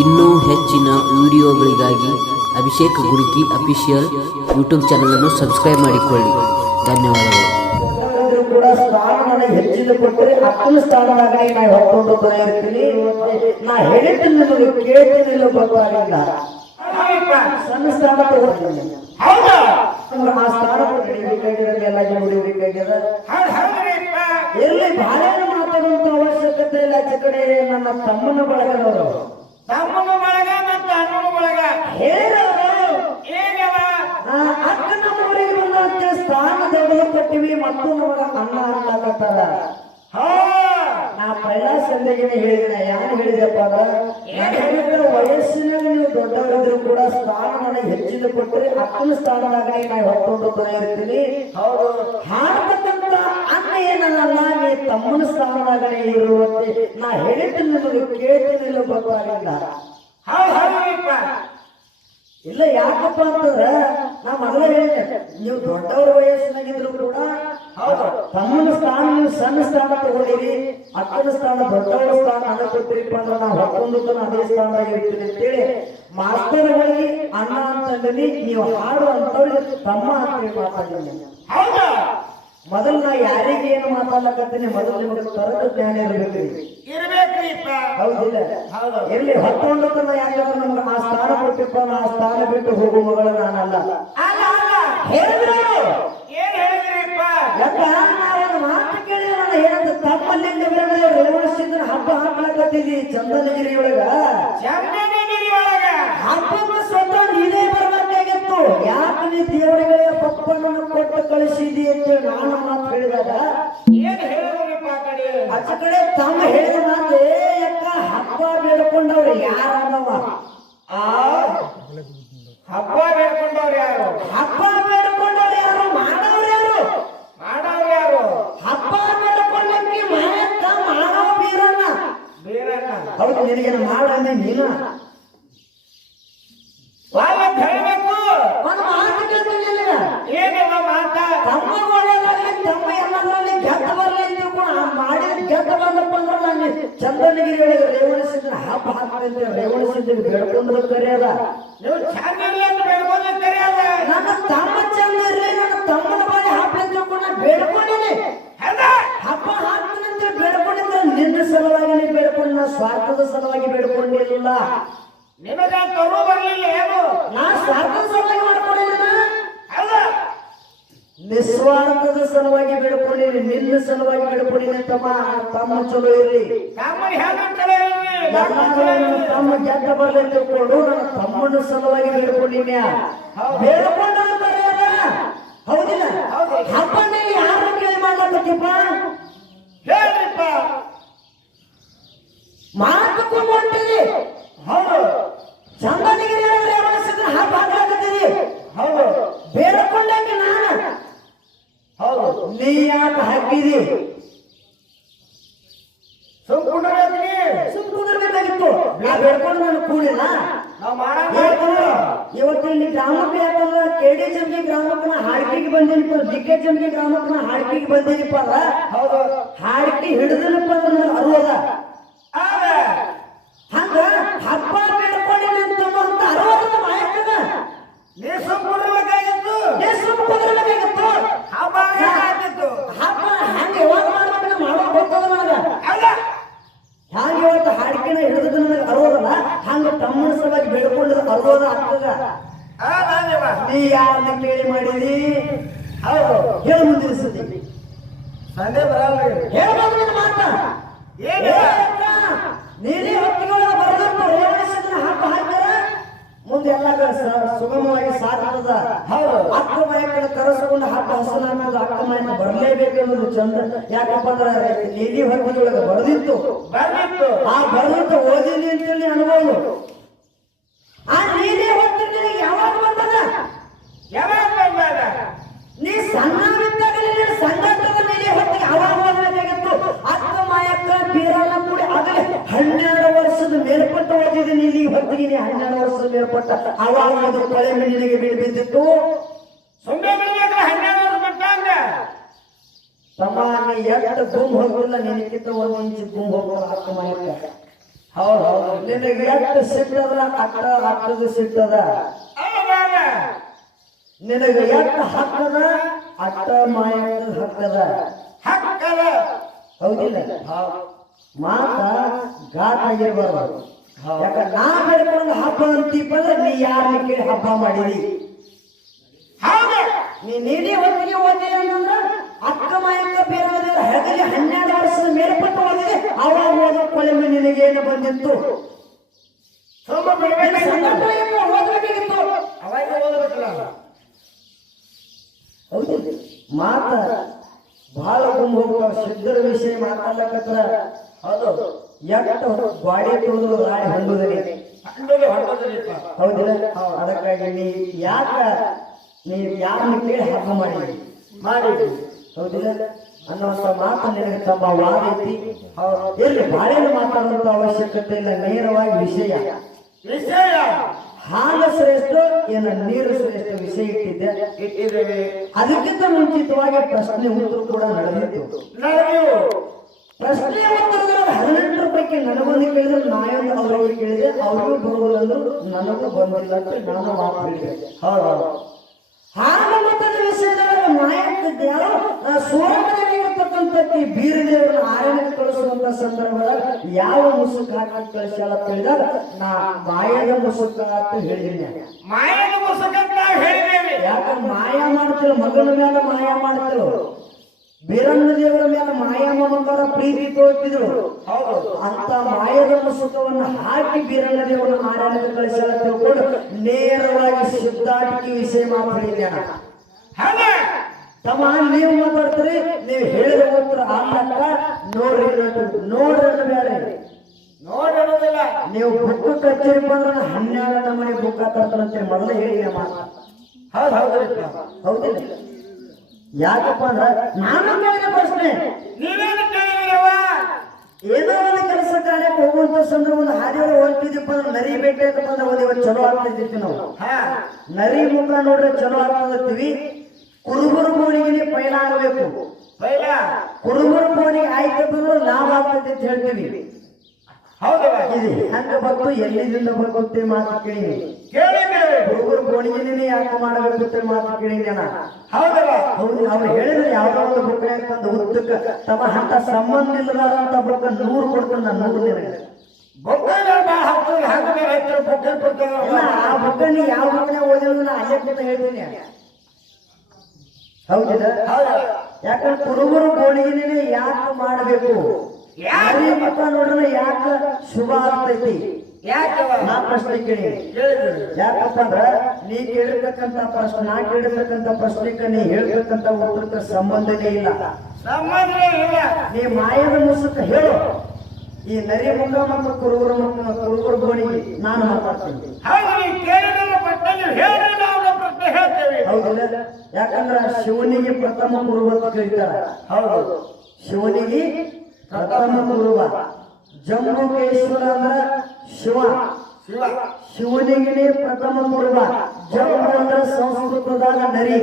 ಇನ್ನೂ ಹೆಚ್ಚಿನ ವಿಡಿಯೋಗಳಿಗಾಗಿ ಅಭಿಷೇಕ್ ಗುರುಕಿ ಅಫಿಷಿಯಲ್ ಯೂಟ್ಯೂಬ್ ಚಾನಲನ್ನು ಸಬ್ಸ್ಕ್ರೈಬ್ ಮಾಡಿಕೊಳ್ಳಿ. ಧನ್ಯವಾದಗಳು. ಕೂಡ ಕೊಟ್ಟರೆ ಅಕ್ಕನ ಸ್ಥಾನದಾಗನೇ ನಾ ಹೊತ್ಕೊಂಡು ಇರ್ತೀನಿ. ನಾ ಹೇಳಿದ್ದು ನಿಮಗೆ ಕೇಳ್ತೀನಿ ಗೊತ್ತಾಗಿಲ್ಲ. ಸಣ್ಣ ಸ್ಥಾನ ತಗೋತೀನಿ ಹೌದಾ? ಅಂದ್ರೆ ಆ ಸ್ಥಾನ ಕೊಟ್ಟು ಬೇಕಾಗಿರೋದು ಎಲ್ಲ ಬಾಳೆ ಮಾತಾಡುವಂತ ಅವಶ್ಯಕತೆ ಇಲ್ಲ, ಆಚೆ ನನ್ನ ತಮ್ಮನ ಬಳಗದವರು. ತಮ್ಮನ ಬಳಗ ಮತ್ತು ಅಣ್ಣನ ಬಳಗ ಏನವ ಅಕ್ಕ ನಮ್ಮವರಿಗೆ ಬಂದಂತೆ ಸ್ಥಾನ ದೊಡ್ಡದು ಕೊಟ್ಟಿವಿ ಮತ್ತು ನಮಗ ಅನ್ನ ಅನ್ಲಾಕತ್ತಾರ ಹೋ ನಾ ಪೈಲ ಸಂದೆಗೆ ಹೇಳಿದೆ ಯಾರು ಹೇಳಿದಪ್ಪ ಅಂದ್ರೆ ವಯಸ್ಸಿನಾಗ ನೀವು ದೊಡ್ಡವರಿದ್ರು ಕೂಡ ಸ್ಥಾನಮಾನ ಹೆಚ್ಚಿನ ಕೊಟ್ಟರೆ ಅಕ್ಕನ ಸ್ಥಾನದಾಗನೇ ನಾ ಹೊತ್ಕೊಂಡು ಇರ್ತೀನಿ ಹೌದು. ಅನ್ನ ಏನಲ್ಲ ನೀ ತಮ್ಮನ ಸ್ಥಾನದಾಗಲಿ ಇರುವಂತೆ ನಾ ಹೇಳಿದ್ದು ನಿಮಗೆ ಕೇಳ್ತೀನಿ ಗೊತ್ತಾಗಿಲ್ಲ. ಇಲ್ಲ ಯಾಕಪ್ಪ ಅಂತಂದ್ರ ನಾ ಮೊದಲ ಹೇಳಿದ್ದೆ, ನೀವು ದೊಡ್ಡವರ ವಯಸ್ಸಿನಾಗಿದ್ರು ಕೂಡ ತಮ್ಮನ ಸ್ಥಾನ ನೀವು ಸಣ್ಣ ಸ್ಥಾನ ತಗೊಂಡಿರಿ. ಅಕ್ಕನ ಸ್ಥಾನ ದೊಡ್ಡವರ ಸ್ಥಾನ ಅದ ಕೊಟ್ಟಿರಿಪ್ಪ ಅಂದ್ರೆ ನಾವು ಹೊತ್ತೊಂದು ಅದೇ ಸ್ಥಾನದಾಗ ಇರ್ತೀವಿ ಅಂತೇಳಿ ಮಾಸ್ತರ್ಗಳಿಗೆ ಅಣ್ಣ ಅಂತಂದಲ್ಲಿ ನೀವು ಹಾಡು ಅಂತವ್ರಿಗೆ ತಮ್ಮ ಅಂತೇಳಿ ಮಾತಾಡಿದ್ದೀನಿ. ಹೌದಾ? ಮೊದಲು ನಾ ಯಾರಿಗೆ ಏನು ಮಾತಾಡ್ಲಕತ್ತೀನಿ? ಮೊದಲು ನಿಮಗೆ ತರದ ಜ್ಞಾನ ಇರಬೇಕ್ರಿ ಹೌದಿಲ್ಲ? ಹೌದು. ಎಲ್ಲಿ ಹೊತ್ತೊಂಡತನ ಯಾಕಂದ್ರೆ ನಮ್ಗೆ ಆ ಸ್ಥಾನ ಕೊಟ್ಟಿಪ್ಪ ನಾ ಆ ಸ್ಥಾನ ಬಿಟ್ಟು ಹೋಗೋ ಮಗಳು ನಾನಲ್ಲ. ಹೇಳಿದ್ರು ಏನ್ ಹೇಳಿದ್ರಿಪ್ಪ ಒಂದು ಮಾತು ಕೇಳಿ ನಾನು ಏನಂತ ತಮ್ಮಲ್ಲಿಂದ ರೇವಣಿಸಿದ್ರ ಹಬ್ಬ ಹಾಕ್ಲಕತ್ತಿದ್ದಿ ಚಂದನಗಿರಿ ಒಳಗ ಚಂದನಗಿರಿ ಒಳಗ ಹಬ್ಬಕ್ಕೆ ಸ್ವತಃ ನೀನೇ ಬರ್ಬೇಕಾಗಿತ್ತು. ಯಾಕೆ ನೀ ದೇವರುಗಳೇ ಪಪ್ಪನನ್ನು ಕೊಟ್ಟು ಕಳಿಸಿದಿ ಅಂತೇಳಿ ನಾನು ಮಾತು ಹೇಳಿದಾಗ ಏನ್ ಹೇಳಿದ್ರಿಪ್ಪ ಆ ಕಡೆ? ಆಚ ಕಡೆ ತಮ್ಮ ಹೇಳಿದ ಮಾತು ಯಾಕ ಹಬ್ಬ ಬೇಡ್ಕೊಂಡವ್ರು ಯಾರನ್ನವ ಆ? ಹಬ್ಬ ಬೇಡ್ಕೊಂಡವ್ರು ಯಾರು ಹಬ್ಬ ಬೇಡ್ಕೊಂಡವ್ರು ಯಾರು ಮಾಡೋರು ಯಾರು ಮಾಡೋರು ಯಾರು ಹಬ್ಬ ಬೇಡ್ಕೊಂಡಕ್ಕೆ ಮಾಯಕ್ಕ ಮಾಡೋ ಬೀರನ್ನ ಬೀರಣ್ಣ ನಿನಗೇನು ಮಾಡಂದೆ ನೀನು? ಹೇಳ್ಬೇಕು ಒಂದು ಮಾತು ಕೇಳ್ತೀನಿ ಏನವ ಮಾತ. ತಮ್ಮ ಒಳ್ಳೆದಾಗಲಿ ತಮ್ಮ ಎಲ್ಲದರಲ್ಲಿ ಗೆದ್ದ ಬರಲಿ ಕೂಡ. ಮಾಡಿದ ಗೆದ್ದ ಬಂದಪ್ಪ ಅಂದ್ರೆ ನಾನು ಚಂದನಗಿರಿ ಒಳಗೆ ರೇವಣಿಸಿದ್ರೆ ಹಬ್ಬ ಹಾಕ್ತಂತೆ ರೇವಣಿಸಿದ್ರೆ ಬೇಡ್ಕೊಂಡ್ರೆ ಕರೆಯದ. ನೀವು ಇರ್ಲಿ ಅಂತ ಬೇಡ್ಕೊಂಡಿರ್ತೀರಿ ಅದ ನನ್ನ ತಮ್ಮ ಚಂದ ಇರಲಿ ನನ್ನ ತಮ್ಮನ ಬಾರಿ ಹಬ್ಬ ಅಂತ ಕೂಡ ನಾನು ಬೇಡ್ಕೊಂಡಿನಿ ಹೌದಾ ಹಬ್ಬ ಹಾಕ್ತೀನಿ ಅಂತ ಬೇಡ್ಕೊಂಡಿದ್ರೆ ನಿನ್ನ ಸಲುವಾಗಿ ನೀ ಬೇಡ್ಕೊಂಡು ನಾ ಸ್ವಾರ್ಥದ ಸಲುವಾಗಿ ಬೇಡಿಕೊಂಡಿರಲಿಲ್ಲ. ನಿಮಗೆ ಕರು ಬರಲಿಲ್ಲ ಏನು ನಾ ಸ್ವಾರ್ಥದ ಸಲುವಾಗಿ ಮಾಡ್ಕೊಂಡಿಲ್ಲ ನಿಸ್ವಾರ್ಥದ ಸಲುವಾಗಿ ಬೇಡ್ಕೊಂಡಿರಿ ನಿನ್ನ ಸಲುವಾಗಿ ಬೇಡ್ಕೊಂಡಿರಿ ತಮ್ಮ ತಮ್ಮ ಚಲೋ ಇರ್ಲಿ. ತಮ್ಮ ಗೆದ್ದ ಬರ್ಲಿ ತಿಳ್ಕೊಂಡು ನನ್ನ ತಮ್ಮನ ಸಲುವಾಗಿ ಬೇಡ್ಕೊಂಡಿನಿ ಬೇಡ್ಕೊಂಡ ಹೌದಿಲ್ಲ? ಹಬ್ಬ ನೀವು ಯಾರು ಕೇಳಿ ಮಾಡ್ಲಕತ್ತಿಪ್ಪ? ಹೇಳ್ರಿಪ್ಪ. ಮಾತಕ್ಕೂ ಹೊಂಟಿದಿ ಹೌದು. ಚಂದನಿಗೆ ಹೇಳಿದ್ರೆ ಅವನಿಸಿದ್ರೆ ಹಬ್ಬ ಹೌದು. ಬೇಡ್ಕೊಂಡಂಗೆ ನಾನು. ಹೌದು. ನೀ ಯಾಕೆ ಹಾಕಿದಿ? ಸುಮ್ ಕುಂಡ್ರಬೇಕ್ರಿ ಸುಮ್ ಕುಂದಿರ್ಬೇಕಾಗಿತ್ತು ನಾ ಬೇಡ್ಕೊಂಡು ನಾನು ಕೂಡಿಲ್ಲ. ನಾವ್ ಮಾಡಂಗ ಇವತ್ತು ಇಲ್ಲಿ ಗ್ರಾಮಕ್ಕೆ ಯಾಕಂದ್ರೆ ಕೆಡಿ ಜಮ್ಗೆ ಗ್ರಾಮಕ್ಕೆ ನಾ ಹಾಡ್ಕಿಗೆ ಬಂದಿನಿಪ್ಪ ದಿಗ್ಗೆ ಜಮ್ಗೆ ಗ್ರಾಮಕ್ಕೆ ನಾ ಹಾಡ್ಕಿಗೆ ಬಂದಿನಿಪ್ಪ ಅಲ್ಲ ಹೌದು. ಹಾಡ್ಕಿ ಹಿಡಿದಿನಪ್ಪ ಅಂದ್ರೆ ನನಗೆ ಅರುವದ ಆಗ ಹಂಗ ಹಬ್ಬ ಬೇಡ್ಕೊಂಡಿನಿ ಅಂತ ಅಂತ ಅರುವದ ಮಾಯಕ್ಕದ ನೀ ಸುಮ್ ಕುಂಡ್ರಬೇಕಾಗಿತ್ತು ಎಷ್ಟು ಕುಂದಿರ್ಬೇಕಾಗಿತ್ತು ಹಬ್ಬ ಆಗ್ತಿತ್ತು ಹಬ್ಬ ಹೆಂಗೆ ಯಾವಾಗ ಮಾಡ್ಬೇಕಂತ ಮಾಡೋ ಗೊತ್ತದ ನನಗೆ ಹೌದಾ ಹ್ಯಾಂಗ ಇವತ್ತು ಹಾಡಿಕೆನ ಹಿಡಿದು ನನಗೆ ಅರುವದಲ್ಲ ಹಂಗ ತಮ್ಮನ ಸಲುವಾಗಿ ಬೇಡ್ಕೊಂಡ್ರೆ ಅರುವದ ಆಗ್ತದ ಆ ನಾನೇವ ನೀ ಯಾರನ್ನ ಕೇಳಿ ಮಾಡಿದಿ ಹೌದು ಸತಿ ಸಂದೆ ಬರಲ್ರಿ ಮಾತ ಏನು? ಹಬ್ಬ ಹಾಕ್ಯಾರ ಮುಂದೆ ಎಲ್ಲ ಸುಗಮವಾಗಿ. ಅಕ್ಕ ಮನೆಗಳ ಕರೆಸ್ಕೊಂಡು ಹಬ್ಬ ಹಸನ ಅನ್ನೋದು ಅಕ್ಕ ಬರಲೇಬೇಕು ಅನ್ನೋದು ಚಂದ. ಯಾಕಪ್ಪ ಅಂದ್ರೆ ನೀಲಿ ಹೊರಗಡೆ ಬರೆದಿತ್ತು. ಆ ಬರದಿತ್ತು ಓದಿನಿ ಅಂತೇಳಿ ಅನ್ಬೋದು. ಆ ನೀನೇ ಹೊತ್ತು ನಿನಗೆ ಯಾವಾಗ ಬಂದದ ಯಾವಾಗ ಬಂದಾಗ ನೀ ಸಣ್ಣವಿದ್ದಾಗ ನಿನ್ನ ಸಂಗತದ ನೀನೇ ಹೊತ್ತಿಗೆ ಅವಾಗ ಓದಬೇಕಾಗಿತ್ತು ಅಕ್ಕ ಮಾಯಕ್ಕ ಬೀರಲ್ಲ ಕೂಡಿ ಆಗಲೇ ಹನ್ನೆರಡು ವರ್ಷದ ಮೇಲ್ಪಟ್ಟ ಓದಿದ್ದೀನಿ ಇಲ್ಲಿ ಹೊತ್ತಿಗೆ ನೀ ಹನ್ನೆರಡು ವರ್ಷದ ಮೇಲ್ಪಟ್ಟ ಅವಾಗ ಅದು ಕೊಳೆ ನಿನಗೆ ಬೀಳ್ ಬಿದ್ದಿತ್ತು ಸುಮ್ಮನೆ ಬಿಡ್ಬೇಕ್ರೆ ಹನ್ನೆರಡು ವರ್ಷ ಬಿಟ್ಟಂಗ ಗುಮ್ ಹೋಗಿಲ್ಲ ಒಂದು ಇಂಚು ತುಂಬ ಹತ್ತು ಹೌದು ಹೌದು ನಿನಗೆ ಎಷ್ಟು ಸಿಟ್ಟದ ಅಟ್ಟ ಅಟ್ಟದ ಸಿಟ್ಟದ ನಿನಗೆ ಎಷ್ಟು ಹಕ್ಕದ ಅಟ್ಟ ಮಾಯದ ಹಕ್ಕದ ಹಕ್ಕದ ಹೌದಿಲ್ಲ? ಮಾತ ಘಾಟ್ ಆಗಿರ್ಬಾರ್ದು. ಯಾಕ ನಾ ಹೇಳ್ಕೊಂಡು ಹಬ್ಬ ಅಂದ್ರೆ ನೀ ಯಾರನ್ನ ಕೇಳಿ ಹಬ್ಬ ಮಾಡಿದಿ? ಹೌದು. ನೀ ನೀನೇ ಹೊತ್ತಿಗೆ ಓದಿಲ್ಲ ಅಂತಂದ್ರ ಬಂದಿತ್ತು ಅವಾಗ ಓದಬೇಕಲ್ಲ ಹೌದಿಲ್ಲ ಮಾತ ಬಹಳ ಹೋಗುವ ಸಿದ್ಧರ ವಿಷಯ ಮಾತಾಡ್ಲಕತ್ರ ಹೌದು ಎಷ್ಟು ಗಾಡಿ ತುಳಿದ್ರು ಗಾಡಿ ಹೊಂದುದರಿ ಹೌದಿಲ್ಲ? ಅದಕ್ಕಾಗಿ ನೀ ಯಾಕ ನೀ ಯಾರನ್ನ ಕೇಳಿ ಹಬ್ಬ ಮಾಡಿ? ಮಾಡಿ. ಹೌದಿಲ್ಲ? ಅನ್ನುವಂತ ಮಾತು ನಿನಗೆ ತಮ್ಮ ವಾದಿತಿ ಎಲ್ಲಿ ಬಾಳೆಯಲ್ಲಿ ಮಾತಾಡುವಂತ ಅವಶ್ಯಕತೆ ಇಲ್ಲ ನೇರವಾಗಿ ವಿಷಯ. ವಿಷಯ. ಹಾಲು ಶ್ರೇಷ್ಠ ಏನ ನೀರು ಶ್ರೇಷ್ಠ ವಿಷಯ ಇಟ್ಟಿದ್ದೆ. ಇಟ್ಟಿದ್ದೇವೆ. ಅದಕ್ಕಿಂತ ಮುಂಚಿತವಾಗಿ ಪ್ರಶ್ನೆ ಉತ್ತರ ಕೂಡ ನಡೆದಿತ್ತು. ಪ್ರಶ್ನೆ ಉತ್ತರದಲ್ಲಿ ಹದಿನೆಂಟು ಪೈಕಿ ನನಗೊಂದು ಕೇಳಿದ್ರೆ ನಾಯೊಂದು ಅವರಿಗೆ ಕೇಳಿದೆ ಅವ್ರಿಗೂ ಬರುವುದನ್ನು ನನಗೂ ಬಂದಿಲ್ಲ ಅಂತ ನಾನು ಮಾತು ಹೇಳಿದೆ. ಹೌದು. ಹಾಲು ಮತದ ವಿಷಯದಲ್ಲಿ ನಾಯಕ ಯಾರು? ಈ ಬೀರದೇವರನ್ನ ಆರಣ್ಯಕ್ಕೆ ಕಳಿಸುವಂತ ಸಂದರ್ಭದಾಗ ಯಾವ ಮುಸುಕ ಹಾಕಿ ಕಳಿಸಲ್ಲ ಅಂತ ಹೇಳಿದಾಗ ನಾ ಮಾಯದ ಮುಸುಕ ಅಂತ ಹೇಳಿದ್ದೀನಿ ಮಾಯದ ಮುಸುಕಂತ ನಾವು ಹೇಳಿದ್ದೇವೆ. ಯಾಕಂದ್ರೆ ಮಾಯ ಮಾಡ್ತಿಲ್ಲ ಮಗನ ಮೇಲೆ ಮಾಯ ಮಾಡ್ತಿಲ್ಲ ಬೀರಣ್ಣ ದೇವರ ಮೇಲೆ ಮಾಯ ಮಮಕಾರ ಪ್ರೀತಿ ತೋರ್ತಿದ್ರು. ಹೌದು. ಅಂತ ಮಾಯದ ಮುಸುಕವನ್ನು ಹಾಕಿ ಬೀರಣ್ಣ ದೇವರ ಆರಾಧನೆ ಕಳಿಸಲ್ಲ ತಿಳ್ಕೊಂಡು ನೇರವಾಗಿ ಶುದ್ಧಾಟಿಕೆ ವಿಷಯ ಮಾತಾಡಿದ್ಯಾನ ಹೌದ. ತಮ್ಮ ನೀವು ಮಾತಾಡ್ತೀರಿ ನೀವು ಹೇಳಿದ ಉತ್ತರ ನೋಡ್ರಿ. ನೋಡ್ರಿ ಬೇಡ ನೋಡಿ ಅನ್ನೋದಿಲ್ಲ ನೀವು ಬುಕ್ ಕಚೇರಿ ಬಂದ್ರೆ ಹನ್ನೆರಡು ನಮನೆ ಬುಕ್ ತರ್ತಾರಂತೆ ಮೊದಲೇ ಹೇಳಿದೆ ಮಾತು. ಹೌದು ಹೌದ್ರಿ ಹೌದಿಲ್ಲ? ಯಾಕಪ್ಪ ಅಂದ್ರೆ ನಾನು ಕೇಳಿದ ಪ್ರಶ್ನೆ. ನೀವೇನು ಕೇಳಿರವ ಏನೋ ಒಂದು ಕೆಲಸ ಕಾರ್ಯಕ್ಕೆ ಹೋಗುವಂತ ಸಂದರ್ಭ ಹಾದಿಯೊಳಗೆ ಹೊಂಟಿದಪ್ಪ ಅಂದ್ರೆ ನರಿ ಬೇಕೈತಪ್ಪ ಅಂದ್ರೆ ಒಂದು ಇವತ್ತು ಚಲೋ ಆಗ್ತಿದ್ವಿ ನಾವು. ಹಾ. ನರಿ ಮುಖ ನೋಡ್ರೆ ಚಲೋ ಆಗ್ತದತ್ತೀವಿ. ಕುರುಬರು ಕೋಣಿಗೆ ಪೈಲ ಆಗಬೇಕು ಪೈಲ ಕುರುಬರು ಕೋಣಿಗೆ ಆಯ್ತಂದ್ರೆ ಲಾಭ ಆಗ್ತದೆ ಅಂತ ಹೇಳ್ತೀವಿ. ಹೆಂಗ ಬಂತು ಎಲ್ಲಿದಿಂದ ಬರುತ್ತೆ ಮಾತು ಕೇಳಿ. ಹುಡುಗರು ಬೋಣಿಗೆನೇ ಯಾಕೆ ಮಾಡಬೇಕು ಅಂತ ಮಾತು ಕೇಳಿದ್ದೆ ನಾ ಹೌದವ ಹೌದು. ಅವ್ರು ಹೇಳಿದ್ರೆ ಯಾವ್ದೋ ಒಂದು ಬುಕ್ ಅಂತಂದು ಉದ್ದಕ್ಕ ತಮ್ಮ ಅಂತ ಸಂಬಂಧ ಇಲ್ಲದಂತ ಬುಕ್ ನೂರು ಕೊಡ್ತೀನಿ ನಾನು ನೂರು ನಿನಗೆ ಆ ಬುಕ್ ನೀ ಯಾವ ಬುಕ್ನ ಓದಿಲ್ಲ ಅಲ್ಲೇ ಕೂತ ಹೇಳ್ತೀನಿ. ಹೌದಿಲ್ಲ? ಹೌದು? ಯಾಕಂದ್ರೆ ಕುರುಬರು ಗೋಳಿಗೆನೇ ಯಾಕೆ ಮಾಡಬೇಕು? ಯಾರೇ ಮತ ನೋಡಿದ್ರೆ ಯಾಕೆ ಶುಭ ಆಗ್ತೈತಿ? ನಾ ಪ್ರಶ್ನೆ ಕೇಳಿ ಯಾಕಪ್ಪ ಅಂದ್ರ ನೀ ಕೇಳಿರ್ತಕ್ಕಂತ ಪ್ರಶ್ನೆ ನಾ ಕೇಳಿರ್ತಕ್ಕಂತ ಪ್ರಶ್ನೆಗೆ ನೀ ಹೇಳ್ತಕ್ಕಂತ ಉತ್ತರಕ್ಕೆ ಸಂಬಂಧನೇ ಇಲ್ಲ. ನೀ ಮಾಯದ ಮುಸುಕ ಹೇಳು. ಈ ನರಿ ಮುಂಗ ಮತ್ತು ಕುರುಬರ ಮುಖ ಕುರುಬರ ಗೋಣಿಗೆ ನಾನು ಮಾತಾಡ್ತೀನಿ ಹೌದು ನೀವು ಕೇಳಿದ್ರೆ ಪ್ರಶ್ನೆ ನೀವು ಹೇಳ್ರಿ ನಾವು ನಮ್ಮ ಪ್ರಶ್ನೆ ಹೇಳ್ತೇವೆ ಹೌದಿಲ್ಲ? ಯಾಕಂದ್ರ ಶಿವನಿಗೆ ಪ್ರಥಮ ಕುರುಬ ಅಂತ ಕರೀತಾರ. ಹೌದು. ಶಿವನಿಗೆ ಪ್ರಥಮ ಕುರುಬ. ಜಂಬುಕೇಶ್ವರ ಅಂದ್ರ ಶಿವ. ಶಿವ. ಶಿವನಿಗೆ ಪ್ರಥಮ ಕುರುಬ. ಜಂಬು ಅಂದ್ರ ಸಂಸ್ಕೃತದಾಗ ನರಿ.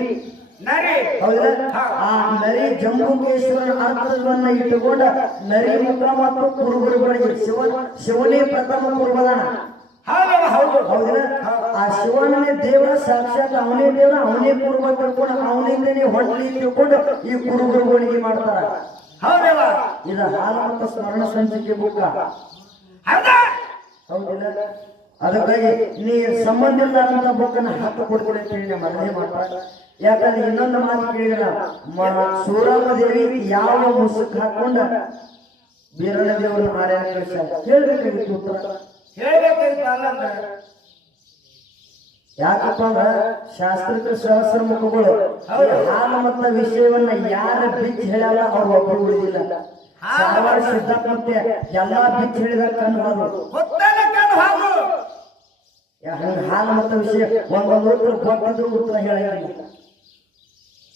ನರಿ. ಹೌದ ಆ ನರಿ ಜಂಬುಕೇಶ್ವರನ ಅರ್ಥವನ್ನ ಇಟ್ಟುಕೊಂಡ ನರಿ ಮುಖ ಮತ್ತು ಕುರುಬರುಗಳಿಗೆ ಶಿವ ಶಿವನೇ ಪ್ರಥಮ ಕುರುಬದಾನ. ಹೌದು. ಹೌದಿನ? ಆ ಶಿವನೇ ದೇವರ ಸಾಕ್ಷಾತ್ ಅವನೇ ದೇವರ ಅವನೇ ಕುರುಬ ತಿಳ್ಕೊಂಡು ಅವನಿಂದನೇ ಹೊಟ್ಟಲಿ ತಿಳ್ಕೊಂಡು ಈ ಕುರುಬರುಗಳಿಗೆ ಮಾಡ್ತಾರ. ಹೌದಲ್ಲ? ಇದು ಹಾಲು ಮತ್ತು ಸ್ಮರಣ ಸಂಚಿಕೆ ಬುಕ್ಕ. ಹೌದಾ? ಹೌದಿಲ್ಲ? ಅದಕ್ಕಾಗಿ ನೀ ಸಂಬಂಧ ಇಲ್ಲದಂತ ಬುಕ್ಕನ್ನ ಹಾಕಿ ಕೊಡ್ಕೊಡಿ ಅಂತ ಹೇಳಿ ಮನೆ ಮಾತ ಯಾಕಂದ್ರೆ ಇನ್ನೊಂದು ಮಾತು ಕೇಳಿದ್ರ ಸೂರಮ್ಮ ದೇವಿ ಯಾವ ಮುಸುಕ್ ಹಾಕೊಂಡ ಬೀರಣ್ಣ ದೇವರು ಆರ್ಯ ಹೇಳ್ಬೇಕಾಗಿತ್ತು ಉತ್ತರ. ಹೇಳ್ಬೇಕಾಯ್ತು ಅಲ್ಲಂದ್ರ ಯಾಕಪ್ಪ ಅಂದ್ರ ಶಾಸ್ತ್ರಕ್ಕೆ ಸಹಸ್ರ ಮುಖಗಳು ಹಾಲು ಮತ್ತ ವಿಷಯವನ್ನ ಯಾರ ಬಿಚ್ಚಿ ಹೇಳಲ್ಲ ಅವ್ರು ಒಬ್ಬರು ಉಳಿದಿಲ್ಲ. ಸಾರವಾಡ ಸಿದ್ಧಾರ್ಥ ಮತ್ತೆ ಎಲ್ಲಾ ಬಿಚ್ಚಿ ಹೇಳಿದ ಕಣ್ಣು ಹಾಲು ಹಾಲು ಮತ್ತ ವಿಷಯ ಒಂದೊಂದು ಉತ್ತರ ಕೊಟ್ಟಿದ್ರು ಉತ್ತರ ಹೇಳಂಗಿಲ್ಲ.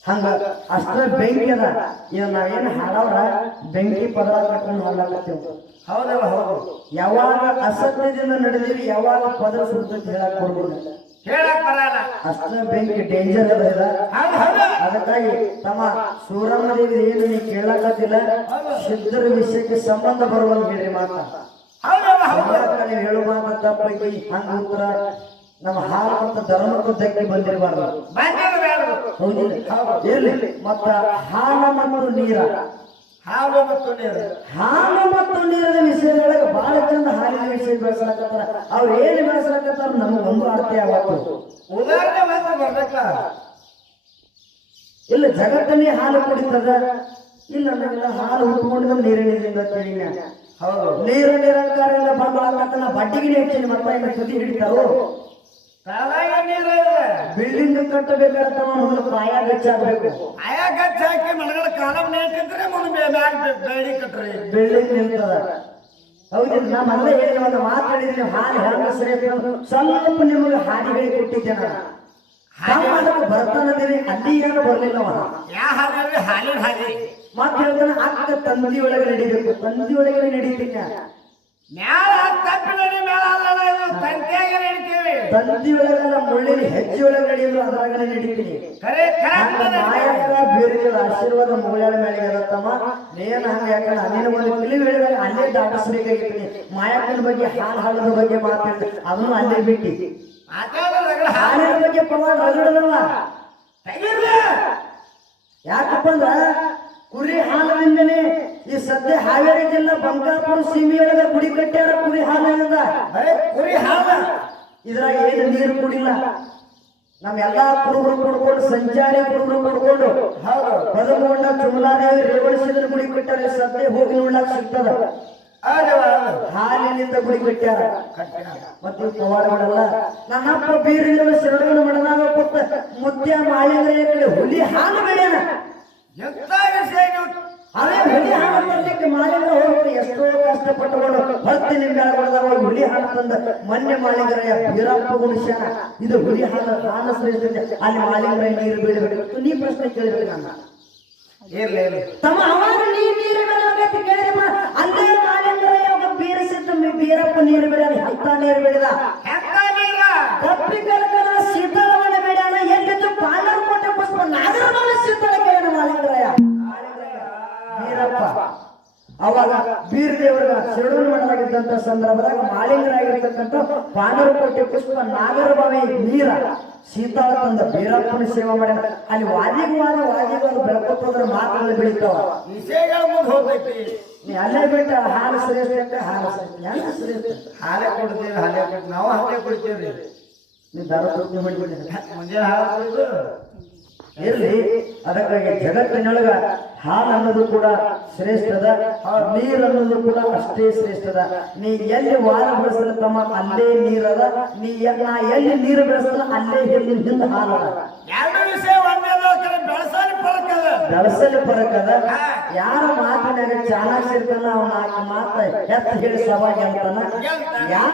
ಹಂಗ ಅಷ್ಟ ಬೆಂಕಿ ಅದ. ಈಗ ನಾವೇನು ಹಾಡವ್ರ? ಬೆಂಕಿ ಪದರ ಕಟ್ಕೊಂಡು ಹೌದವ ಹೌದು. ಯಾವಾಗ ಅಸತ್ಯದಿಂದ ನಡೆದೀವಿ ಯಾವಾಗ ಪದ ಸುತ್ತ ಹೇಳಕ್ ಕೊಡ್ಬೋದು ಹೇಳಕ್ ಬರಲ್ಲ. ಅಷ್ಟ ಬೆಂಕಿ ಡೇಂಜರ್ ಅದ ಹೌದು ಅದಕ್ಕಾಗಿ ತಮ್ಮ ಸೂರಮ್ಮ ದೇವಿ ಏನು ನೀ ಕೇಳಕತ್ತಿಲ್ಲ ಸಿದ್ಧರ ವಿಷಯಕ್ಕೆ ಸಂಬಂಧ ಬರುವಂತ ಹೇಳಿ ಮಾತ. ನೀವು ಹೇಳುವ ಮಾತು ತಪ್ಪೈತಿ ಹಂಗ ಉತ್ತರ ನಮ್ಮ ಹಾಲು ಮತ್ತು ಧರ್ಮಕ್ಕೂ ಧಕ್ಕೆ ಬಂದಿರಬಾರ್ದು. ಹೌದಿಲ್ಲ? ಇರ್ಲಿ. ಮತ್ತ ಹಾಲ ಮತ್ತು ನೀರ. ಹಾಲು ಮತ್ತು ನೀರು. ಹಾಲು ಮತ್ತು ನೀರಿನ ವಿಷಯದೊಳಗೆ ಬಹಳ ಚಂದ ಹಾಲಿನ ವಿಷಯ ಬೆಳೆಸಲಕತ್ತಾರ ಅವ್ರು ಏನು ಬೆಳೆಸಲಕತ್ತಾರ ನಮ್ಗೆ ಒಂದು ಅರ್ಥ ಯಾವತ್ತು ಉದಾಹರಣೆ ಮಾತ್ರ ಬರ್ಬೇಕ ಇಲ್ಲ ಜಗತ್ತನ್ನೇ ಹಾಲು ಕುಡಿತದ? ಇಲ್ಲ ನಾವೆಲ್ಲ ಹಾಲು ಉಟ್ಕೊಂಡಿದ್ರೆ ನೀರಿನಿಂದ ತಿಳಿನ ಹೌದು. ನೀರು ನಿರಂಕಾರ ಎಲ್ಲ ಬಂದ ಬಡ್ಡಿಗೆ ಹೆಚ್ಚಿನ ಮತ್ತೆ ಸುದ್ದಿ ತುದಿ ಹಿಡಿತಾರೋ? ಬಿಲ್ಡಿಂಗ್ ಕಟ್ಟಬೇಕಾದ್ರೆ ಮೊದಲು ಪಾಯ ಬೆಚ್ಚಾಗಬೇಕು ಆಯಾ ಗಚ್ಚ ಹಾಕಿ ಮಳಗಡ ಕಾಲ ನೀಟಿದ್ರೆ ಮುಂದೆ ಮ್ಯಾಗ ಬೇಡಿ ಕಟ್ರಿ. ಬಿಲ್ಡಿಂಗ್ ನಿಲ್ತದ. ಹೌದಿಲ್ಲ ನಾ ಮೊದಲೇ ಹೇಳಿ ಒಂದು ಮಾತು ಹಾನಿ ಹೆಂಗ ಸರಿ ಸ್ವಲ್ಪ ನಿಮಗೆ ಹಾಡಿಗೆ ಕೊಟ್ಟಿದ್ದೆ ನಾನು. ಅದಕ್ಕೆ ಬರ್ತಾನದಿರಿ ಅಲ್ಲಿ ಏನು ಬರಲಿಲ್ಲ ಅವ ಯಾ ಹಾಲಿ ಹಾಲಿನ ಹಾಲಿ? ಮತ್ತೆ ಹೇಳ್ತಾನೆ ಅಕ್ಕ ತಂದಿ ಒಳಗೆ ನಡಿಬೇಕು ತಂದಿ ಒಳಗೆ ನಡೀತೀನಿ. ಮ್ಯಾಲ ತಪ್ಪಿ ನಡಿ ಮ್ಯಾಲ ಅಲ್ಲ ಇದು ತಂತ್ಯಾಗ ನಡಿತೀವಿ ಒಳಗಲ್ಲ ಮುಳ್ಳಿನ ಹೆಜ್ಜೆ ಒಳಗೆ ನಡೆಯಲು ಅದ್ರಾಗನೆ ನಡೀತೀನಿ. ಕರೆ ಕರೆಕ್ಟ್ ನಾಯಕ ಬೇರೆ ಆಶೀರ್ವಾದ ಮುಗಳ ಮೇಲೆ ಇರತ್ತಮ್ಮ ನೇನ್ ಹಂಗ ಯಾಕಂದ್ರೆ ಅಲ್ಲಿನ ಒಂದು ಕಿಲಿ ಹೇಳಿದಾಗ ಅಲ್ಲೇ ದಾಟಿಸ್ಬೇಕಾಗಿರ್ತೀನಿ ಮಾಯಕ್ಕನ ಬಗ್ಗೆ ಹಾಲು ಹಾಳದ ಬಗ್ಗೆ ಮಾತಾಡ್ತೀನಿ ಅದನ್ನು ಅಲ್ಲೇ ಬಿಟ್ಟಿ. ಹಾಲಿನ ಬಗ್ಗೆ ರಗಡದವ ತೆಗಿರ್ಲ. ಯಾಕಪ್ಪ ಅಂದ್ರ ಕುರಿ ಹಾಲಿನಿಂದನೇ ಈ ಸದ್ಯ ಹಾವೇರಿ ಜಿಲ್ಲಾ ಬಂಕಾಪುರ ಸೀಮೆಯೊಳಗ ಗುಡಿ ಕಟ್ಟ್ಯಾರ ಕುರಿ ಹಾಲಿನಿಂದ ಕುರಿ ಹಾಲ? ಇದ್ರಾಗ ಏನು ನೀರು ಕುಡಿಲ್ಲ. ನಮ್ ಎಲ್ಲಾ ಕುರುಬರು ಕೊಡ್ಕೊಂಡು ಸಂಚಾರಿ ಕುರುಬರು ಕೊಡ್ಕೊಂಡು ಪದಮಗೊಂಡ ಚುಮಲಾದೇವಿ ರೇವಣಿಸಿದ ಗುಡಿ ಕಟ್ಟಾರ ಸದ್ಯ ಹೋಗಿ ನೋಡ್ಲಾಕ್ ಸಿಗ್ತದ. ಹಾಲಿನಿಂದ ಗುಡಿ ಕಟ್ಟ್ಯಾರ. ಮತ್ತೆ ಪವಾಡಗಳೆಲ್ಲ ನನ್ನಪ್ಪ ಬೀರಿನ ಶರಣಗಣ ಮಡನಾಗ ಕೊಟ್ಟ ಮುತ್ಯ ಹುಲಿ ಹಾಲು ಬೆಳೆಯನ. ಎಂತ ವಿಷಯ ನೀವು ಅದೇ ಹುಲಿ ಹಾಲು ತರ್ಲಿಕ್ಕೆ ಮಾಳಿಂದ್ರ ಹೋಗ್ರಿ ಎಷ್ಟೋ ಕಷ್ಟಪಟ್ಟುಕೊಂಡು ಹೊತ್ತಿನಿಂದ ಹೊಡೆದಾಗ ಹುಲಿ ಹಾಲು ತಂದ ಮೊನ್ನೆ ಮಾಳಿಂಗರಯ್ಯ ವೀರಪ್ಪ ಮನುಷ್ಯ ಇದು ಹುಲಿ ಹಾಲು ಹಾಲು ಶ್ರೇಷ್ಠತೆ. ಅಲ್ಲಿ ಮಾಲಿಂಗರ ನೀರು ಬೀಳಬೇಕು. ನೀ ಪ್ರಶ್ನೆ ಕೇಳಿದ್ರೆ ನನ್ನ ಇರ್ಲಿ ಇರ್ಲಿ. ತಮ್ಮ ಅವಾಗ ನೀ ನೀರು ಬೆಳೆಯಬೇಕಂತ ಕೇಳಿದಮ್ಮ ಅಲ್ಲೇ ಮಾಲಿಂಗರಯ್ಯ ಒಬ್ಬ ಬೀರಸಿದ್ದ ಬೀರಪ್ಪ ನೀರು ಬೆಳೆದ ಹತ್ತ ನೀರು ಬೆಳೆದ. ಕಪ್ಪಿ ಕಲಕಲ ಶೀತಳವನ ಬೆಳೆಯನ ಎಲ್ಲಿದ್ದು ಪಾಲರ್ ಕೋಟೆ ಪುಷ್ಪ ನಾಗರಮನ ಶೀತಲ ಕೇಳನ ಮಾಲಿಂಗರಯ್ಯ ಬೀರಪ್ಪ ಅವಾಗ ಬೀರದೇವರ ಸಿಡುವನ ಮಾಡಿದಂತ ಸಂದರ್ಭದಾಗ ಮಾಲಿಂಗರಾಗಿರ್ತಕ್ಕಂಥ ಪಾಂಡವಕೋಟೆ ಪುಷ್ಪ ನಾಗರಬಾವಿ ನೀರ ಸೀತಾ ತಂದ ಬೀರಪ್ಪನ ಸೇವೆ ಮಾಡ್ಯಾರ. ಅಲ್ಲಿ ವಾದಿಗೆ ವಾದ ವಾದಿಗೆ ವಾದ ಬೆಳ್ಕೊತಂದ್ರೆ ಮಾತುಗಳು ಬೆಳಿತಾವ. ನೀ ಅಲ್ಲೇ ಬಿಟ್ಟ ಹಾಲು ಶ್ರೇಷ್ಠ ಹಾಲು ಶ್ರೇಷ್ಠ. ಹಾಲೇ ಕೊಡ್ತೀವಿ ಹಾಲೇ ಕೊಟ್ಟು ನಾವು ಹಾಲೇ ಕುಡಿತೀವ್ರಿ. ನೀ ದರ ಮುಂಜಾನೆ ಹಾಲು ಇರ್ಲಿ ಅದಕ್ಕಾಗಿ ಜಗತ್ತಿನೊಳಗ ಹಾಲು ಅನ್ನೋದು ಕೂಡ ಶ್ರೇಷ್ಠದ ನೀರು ಅನ್ನೋದು ಕೂಡ ಅಷ್ಟೇ ಶ್ರೇಷ್ಠದ. ನೀ ಎಲ್ಲಿ ವಾರ ಬೆಳೆಸಿದ ತಮ್ಮ ಅಲ್ಲೇ ನೀರದ ನೀ ನಾ ಎಲ್ಲಿ ನೀರು ಬೆಳೆಸಲ ಅಲ್ಲೇ ಎಲ್ಲಿ ಹಿಂದ ಹಾಲದ. ಬೆಳಸಲಿ ಬರಕದ ಯಾರ ಮಾತಿನಾಗ ಚಾಣಾಕ್ಷ ಇರ್ತಾನ ಅವನ ಮಾತ ಎತ್ತ ಹೇಳಿ ಸವಾಗಿ ಅಂತಾನ? ಯಾ